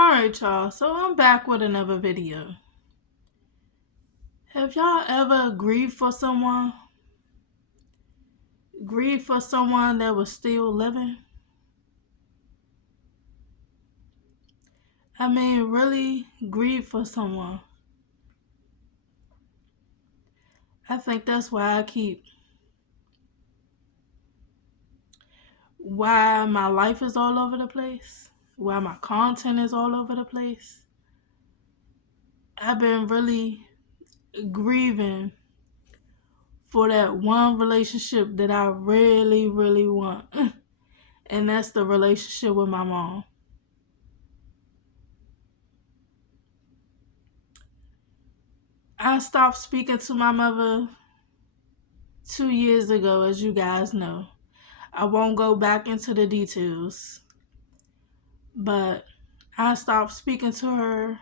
Alright, y'all, so I'm back with another video. Have y'all ever grieved for someone? Grieved for someone that was still living? I mean, really grieve for someone. I think that's why my life is all over the place, why my content is all over the place. I've been really grieving for that one relationship that I really, really want. And that's the relationship with my mom. I stopped speaking to my mother 2 years ago, as you guys know. I won't go back into the details, but I stopped speaking to her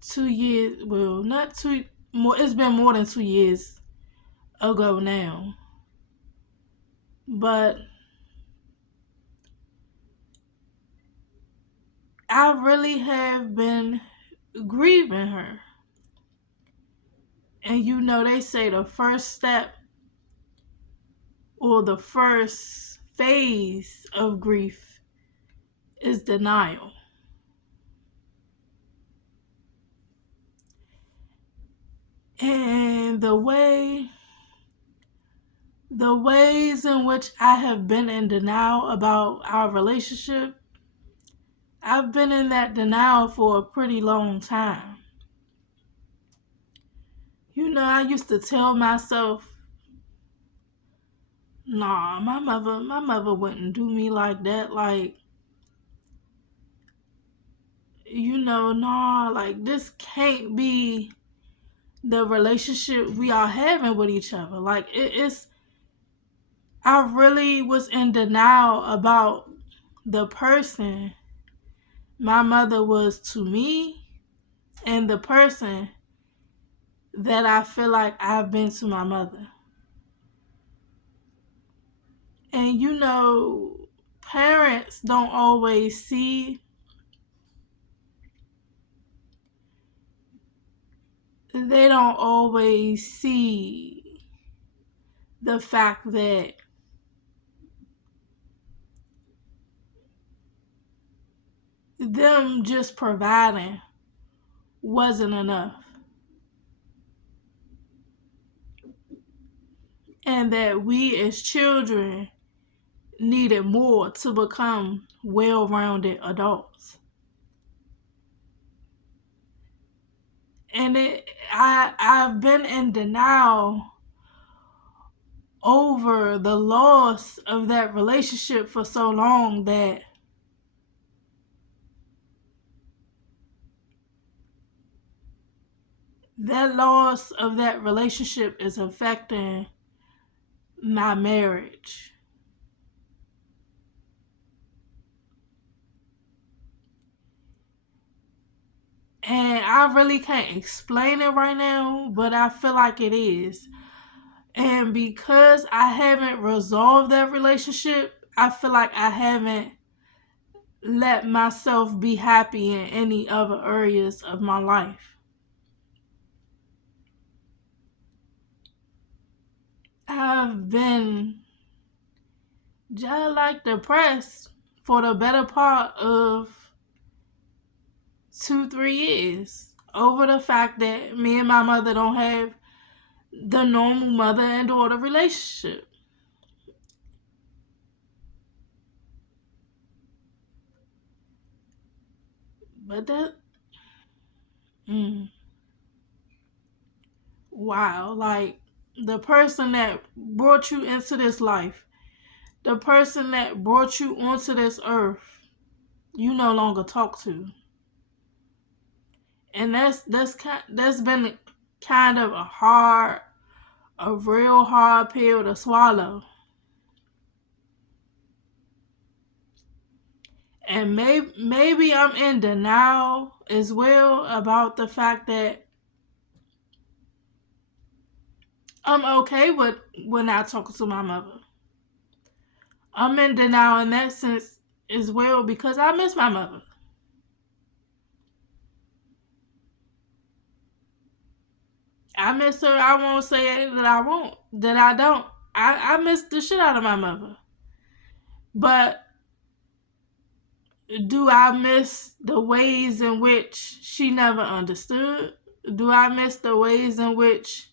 2 years. Well, not two. More. It's been more than 2 years ago now. But I really have been grieving her. And you know, they say the first step or the first phase of grief is denial. And the ways in which I have been in denial about our relationship, I've been in that denial for a pretty long time. You know, I used to tell myself, nah, my mother wouldn't do me like that. Like, you know, nah, like this can't be the relationship we are having with each other. Like I really was in denial about the person my mother was to me and the person that I feel like I've been to my mother. And you know, parents don't always see the fact that them just providing wasn't enough. And that we as children needed more to become well-rounded adults. And I've been in denial over the loss of that relationship for so long that loss of that relationship is affecting my marriage. And I really can't explain it right now, but I feel like it is. And because I haven't resolved that relationship, I feel like I haven't let myself be happy in any other areas of my life. I've been just like depressed for the better part of 2-3 years over the fact that me and my mother don't have the normal mother and daughter relationship. But wow, like the person that brought you into this life, the person that brought you onto this earth, you no longer talk to. And that's been kind of a real hard pill to swallow. And maybe I'm in denial as well about the fact that I'm okay with not talking to my mother. I'm in denial in that sense as well because I miss my mother. I miss her. I won't say that I won't. That I don't. I miss the shit out of my mother. But do I miss the ways in which she never understood? Do I miss the ways in which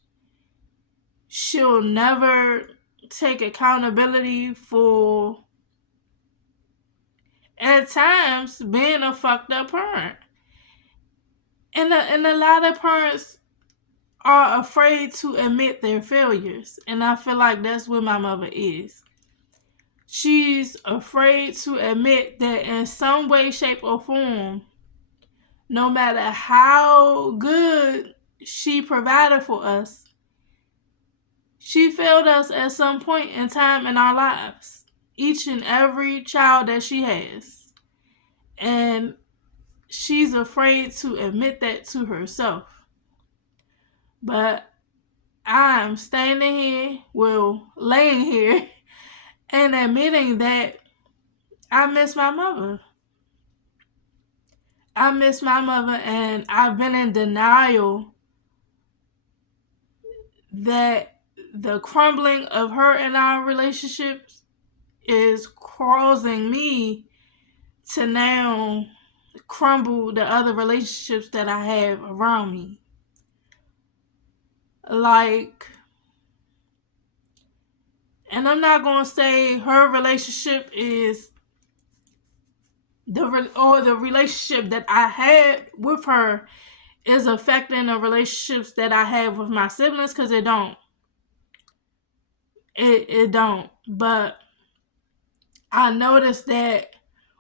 she'll never take accountability for, at times, being a fucked up parent? And a lot of parents are afraid to admit their failures. And I feel like that's what my mother is. She's afraid to admit that in some way, shape, or form, no matter how good she provided for us, she failed us at some point in time in our lives. Each and every child that she has. And she's afraid to admit that to herself. But I'm standing here, laying here, and admitting that I miss my mother. I miss my mother, and I've been in denial that the crumbling of her and our relationships is causing me to now crumble the other relationships that I have around me. Like, and I'm not going to say her relationship is the relationship that I had with her is affecting the relationships that I have with my siblings, because it don't. It don't. But I noticed that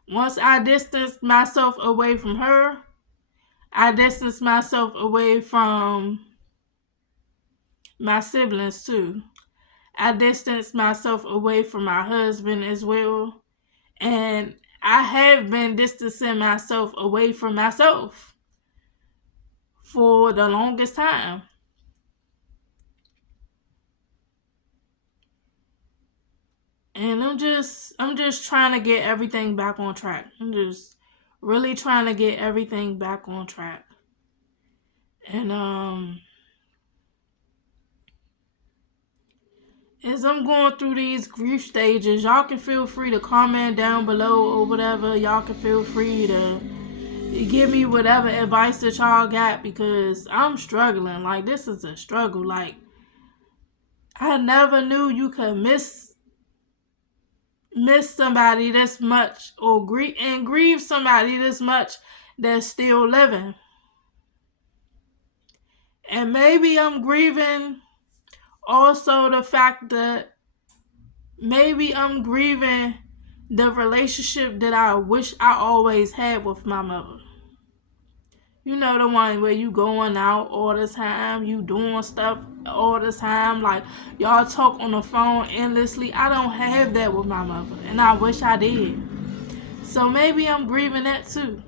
once I distanced myself away from her, I distanced myself away from my siblings too. I distanced myself away from my husband as well. And I have been distancing myself away from myself for the longest time. And I'm just trying to get everything back on track. I'm just really trying to get everything back on track. And as I'm going through these grief stages, y'all can feel free to comment down below or whatever. Y'all can feel free to give me whatever advice that y'all got, because I'm struggling. Like, this is a struggle. Like, I never knew you could miss somebody this much, or grieve somebody this much that's still living. And maybe I'm grieving also the fact that maybe I'm grieving the relationship that I wish I always had with my mother. You know, the one where you going out all the time, you doing stuff all the time, like y'all talk on the phone endlessly. I don't have that with my mother, and I wish I did. So maybe I'm grieving that too.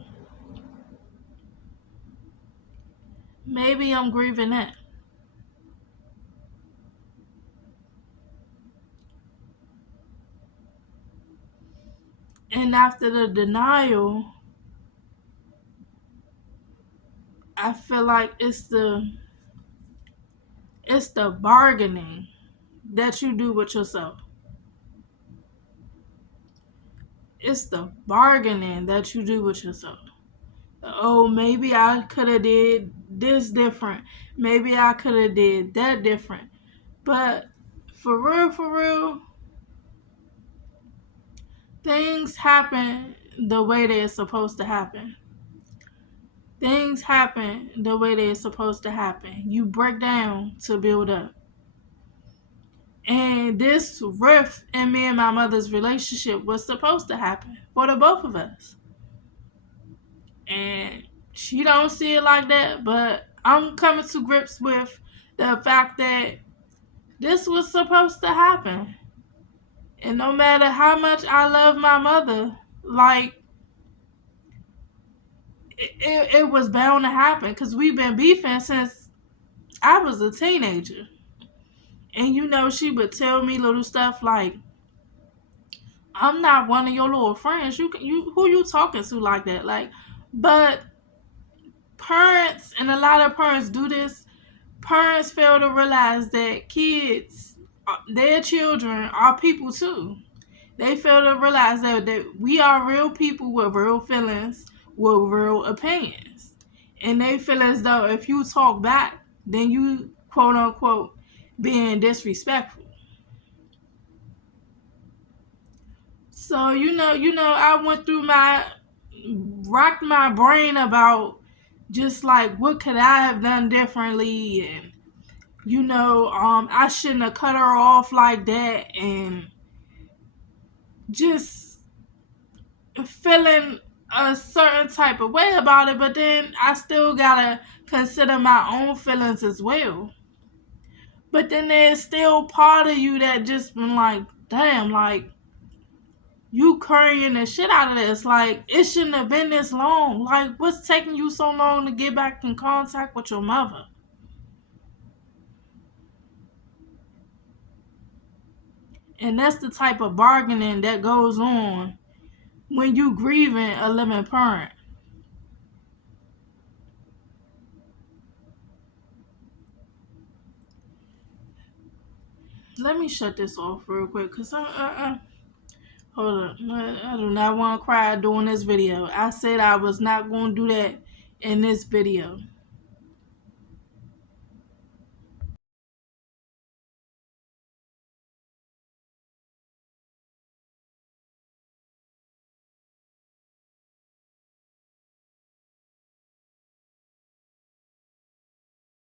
Maybe I'm grieving that. And after the denial, I feel like it's the bargaining that you do with yourself. It's the bargaining that you do with yourself. Oh, maybe I could have did this different. Maybe I could have did that different. But for real, things happen the way they're supposed to happen. Things happen the way they're supposed to happen. You break down to build up. And this rift in me and my mother's relationship was supposed to happen for the both of us. And she don't see it like that, but I'm coming to grips with the fact that this was supposed to happen. And no matter how much I love my mother, like, it was bound to happen, because we've been beefing since I was a teenager. And you know, she would tell me little stuff like, I'm not one of your little friends. You who you talking to like that? Like, but parents, and a lot of parents do this, Parents fail to realize that kids, their children, are people too. They fail to realize that we are real people with real feelings, with real opinions. And they feel as though if you talk back, then you quote unquote being disrespectful. So I went through rocked my brain about just like what could I have done differently, and I shouldn't have cut her off like that, and just feeling a certain type of way about it. But then I still gotta consider my own feelings as well. But then there's still part of you that just been like, damn, like you currying the shit out of this. Like, it shouldn't have been this long. Like, what's taking you so long to get back in contact with your mother? And that's the type of bargaining that goes on when you grieving a living parent. Let me shut this off real quick, because hold on. I do not want to cry doing this video. I said I was not going to do that in this video.